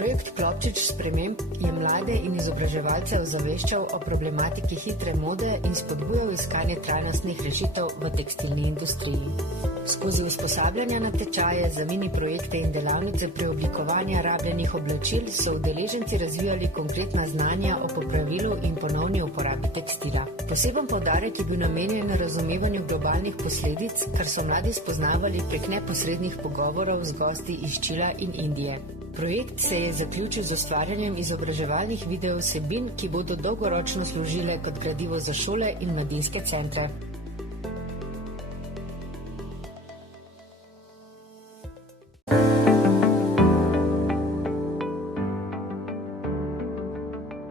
Projekt Klopčič sprememb je mlade in izobraževalce ozaveščal o problematiki hitre mode in spodbujal iskanje trajnostnih rešitev v tekstilni industriji. Skozi usposabljanja na tečaje za mini projekte in delavnice preoblikovanja rabljenih oblačil so udeleženci razvijali konkretna znanja o popravilu in ponovni uporabi tekstila. Poseben poudarek je bil namenjen razumevanju globalnih posledic, kar so mladi spoznavali prek neposrednih pogovorov z gosti iz Čila in Indije. Projekt se je zaključil z ustvarjanjem izobraževalnih videovsebin, ki bodo dolgoročno služile kot gradivo za šole in mladinske centre.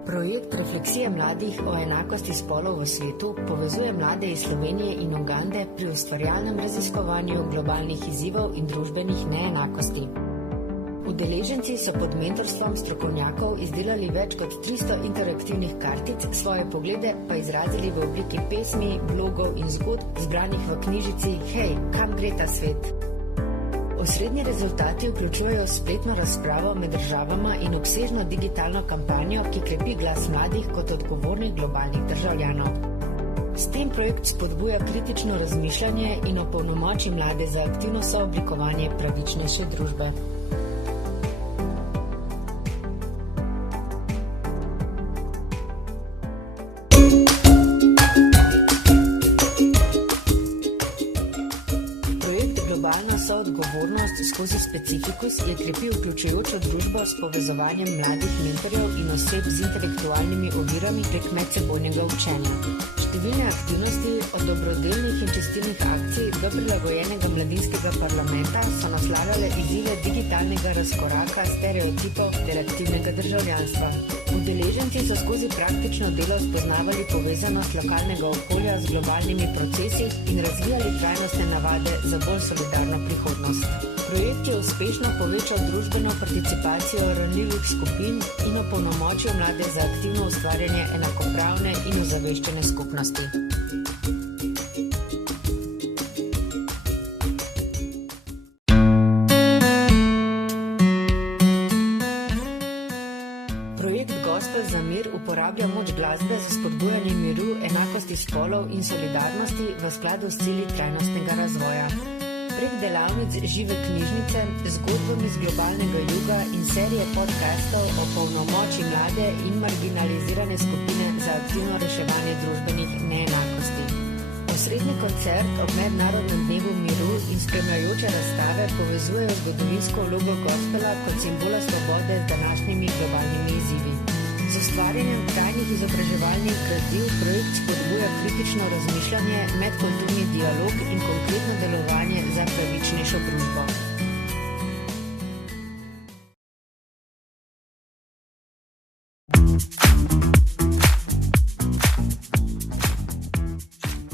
Projekt Refleksije mladih o enakosti spolov v svetu povezuje mlade iz Slovenije in Ugande pri ustvarjalnem raziskovanju globalnih izzivov in družbenih neenakosti. Udeleženci so pod mentorstvom strokovnjakov izdelali več kot 300 interaktivnih kartic, svoje poglede pa izrazili v obliki pesmi, blogov in zgodb, zbranih v knjižici Hej, kam gre ta svet? Osrednji rezultati vključujejo spletno razpravo med državama in obsežno digitalno kampanjo, ki krepi glas mladih kot odgovornih globalnih državljanov. S tem projekt spodbuja kritično razmišljanje in opolnomoči mlade za aktivno sooblikovanje pravičnejše družbe. Soodgovornost skozi specifikus je krepil vključujočo družbo s povezovanjem mladih mentorjev in oseb z intelektualnimi ovirami prek medsebojnega učenja. Številne aktivnosti, od dobrodelnih in čistilnih akcij do prilagojenega mladinskega parlamenta, so naslavljale izzive digitalnega razkoraka stereotipov ter aktivnega državljanstva. Udeleženci so skozi praktično delo spoznavali povezanost lokalnega okolja z globalnimi procesi in razvijali trajnostne navade za bolj solidarno prihodnost. Projekt je uspešno povečal družbeno participacijo ranljivih skupin in opolnomočil mlade za aktivno ustvarjanje enakopravne in ozaveščene skupnosti. Projekt Gospel za mir uporablja moč glasbe za spodbujanje miru, enakosti spolov in solidarnosti v skladu s cilji trajnostnega razvoja. Prek delavnic žive knjižnice, zgodbami z globalnega juga in serije podcastov o polnomoči mlade in marginalizirane skupine za aktivno reševanje družbenih neenakosti. Osrednji koncert ob Mednarodnem dnevu miru in spremljajoče razstave povezujejo zgodovinsko vlogo gospela kot simbola svobode z današnjimi globalnimi izzivi. Z ustvarjanjem trajnih izobraževalnih gradiv projekt spodbuja kritično razmišljanje, medkulturni dialog in konkretno delovanje za pravičnejšo družbo.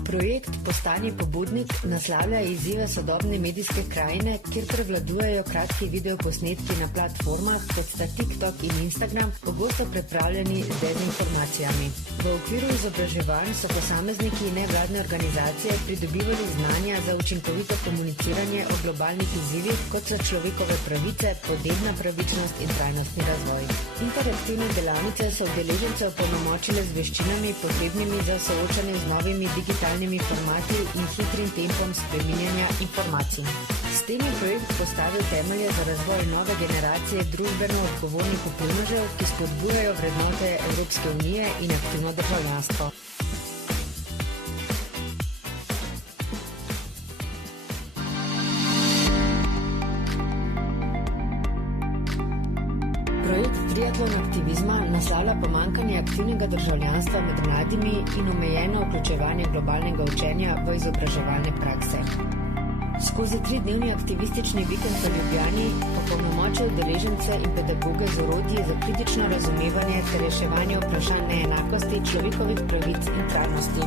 Projekt Postani pobudnik naslavlja izzive sodobne medijske krajine, kjer prevladujejo kratki videoposnetki na platformah, kot sta TikTok in Instagram, pogosto pripravljeni z dezinformacijami. V okviru izobraževanj so posamezniki in nevladne organizacije pridobivali znanja za učinkovito komuniciranje o globalnih izzivih, kot so človekove pravice, podnebna pravičnost in trajnostni razvoj. Interaktivne delavnice so udeležence opolnomočile z veščinami, potrebnimi za soočanje z novimi digitalnimi formati in hitrim tempom spreminjanja informacij. S tem je projekt postavil temelje za razvoj nove generacije družbeno odgovornih vplivnežev, ki spodbujajo vrednote Evropske unije in aktivno državljanstvo. Projekt Triatlon aktivizma naslavlja pomanjkanje aktivnega državljanstva med mladimi in omejeno vključevanje globalnega učenja v izobraževalne prakse. Skozi 3-dnevni aktivistični vikend v Ljubljani opolnomočijo udeležence in pedagoge z orodji za kritično razumevanje ter reševanje vprašanj neenakosti, človekovih pravic in trajnosti.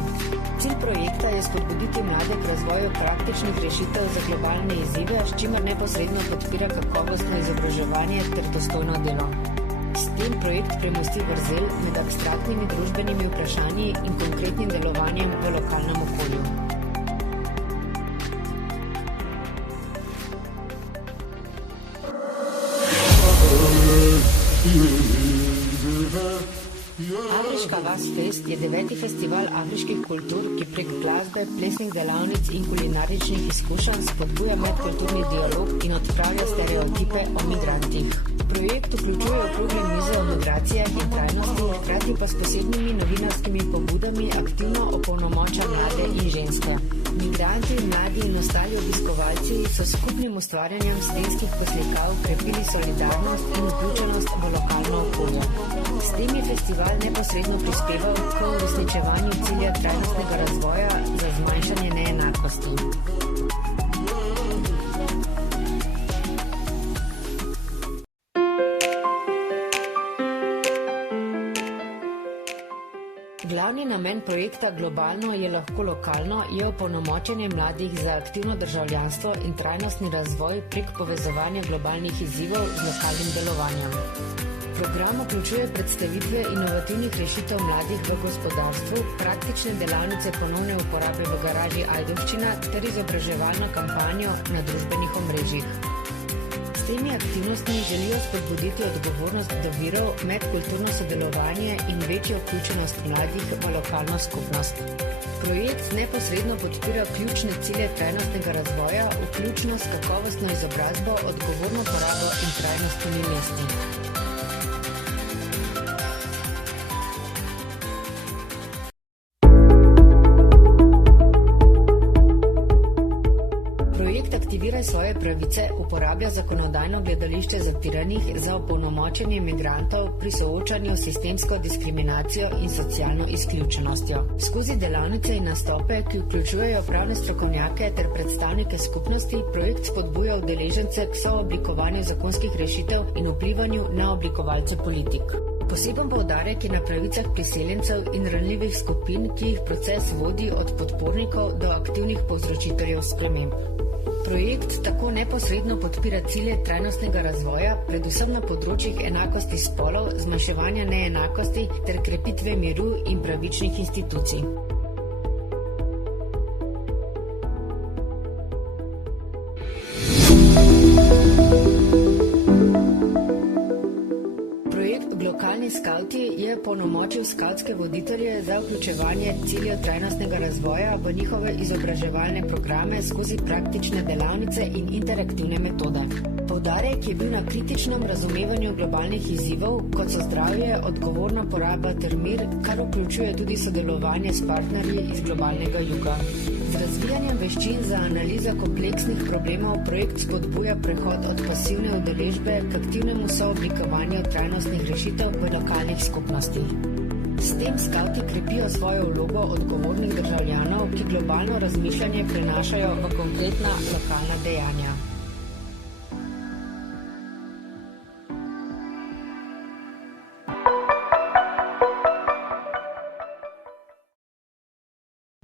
Cilj projekta projekta je spodbuditi mlade k razvoju praktičnih rešitev za globalne izzive, s čimer neposredno podpira kakovostno izobraževanje ter dostojno delo. S tem projekt premosti vrzel med abstraktnimi družbenimi vprašanji in konkretnim delovanjem v lokalnem okolju. Afriška vas fest je 9. festival afriških kultur, ki prek glasbe, plesnih delavnic in kulinaričnih izkušenj spodbuja medkulturni dialog in odpravlja stereotipe o migrantih. Projekt vključuje okrogle mize o migracijah in trajnosti, hkrati pa s posebnimi novinarskimi pobudami aktivno opolnomoča mlade in ženske. Migranti, mladi in ostali obiskovalci so s skupnim ustvarjanjem stenskih poslikav krepili solidarnost in vključenost v lokalno okolje. S tem je festival neposredno prispeval k uresničevanju cilja trajnostnega razvoja za zmanjšanje neenakosti. Glavni namen projekta Globalno je lahko lokalno je opolnomočenje mladih za aktivno državljanstvo in trajnostni razvoj prek povezovanja globalnih izzivov z lokalnim delovanjem. Program vključuje predstavitve inovativnih rešitev mladih v gospodarstvu, praktične delavnice ponovne uporabe v garaži Ajdovščina ter izobraževalno kampanjo na družbenih omrežjih. S temi aktivnostmi želijo spodbuditi odgovornost do virov, medkulturno sodelovanje in večjo vključenost mladih v lokalno skupnost. Projekt neposredno podpira ključne cilje trajnostnega razvoja, vključno s kakovostno izobrazbo, odgovorno porabo in trajnostnimi mesti. Aktiviraj svoje pravice uporablja zakonodajno gledališče zapiranih za opolnomočenje migrantov pri soočanju s sistemsko diskriminacijo in socialno izključenostjo. Skozi delavnice in nastope, ki vključujejo pravne strokovnjake ter predstavnike skupnosti, projekt spodbuja udeležence k sooblikovanju zakonskih rešitev in vplivanju na oblikovalce politik. Poseben poudarek je na pravicah priseljencev in ranljivih skupin, ki jih proces vodi od podpornikov do aktivnih povzročiteljev sprememb. Projekt tako neposredno podpira cilje trajnostnega razvoja, predvsem na področjih enakosti spolov, zmanjševanja neenakosti ter krepitve miru in pravičnih institucij. Lokalni skavti je polnomočil skavtske voditelje za vključevanje ciljev trajnostnega razvoja v njihove izobraževalne programe skozi praktične delavnice in interaktivne metode. Poudarek je bil na kritičnem razumevanju globalnih izzivov, kot so zdravje, odgovorna poraba ter mir, kar vključuje tudi sodelovanje s partnerji iz globalnega juga. Z razvijanjem veščin za analizo kompleksnih problemov projekt spodbuja prehod od pasivne udeležbe k aktivnemu sooblikovanju trajnostnih rešitev v lokalnih skupnostih. S tem skavti krepijo svojo vlogo odgovornih državljanov, ki globalno razmišljanje prenašajo v konkretna lokalna dejanja.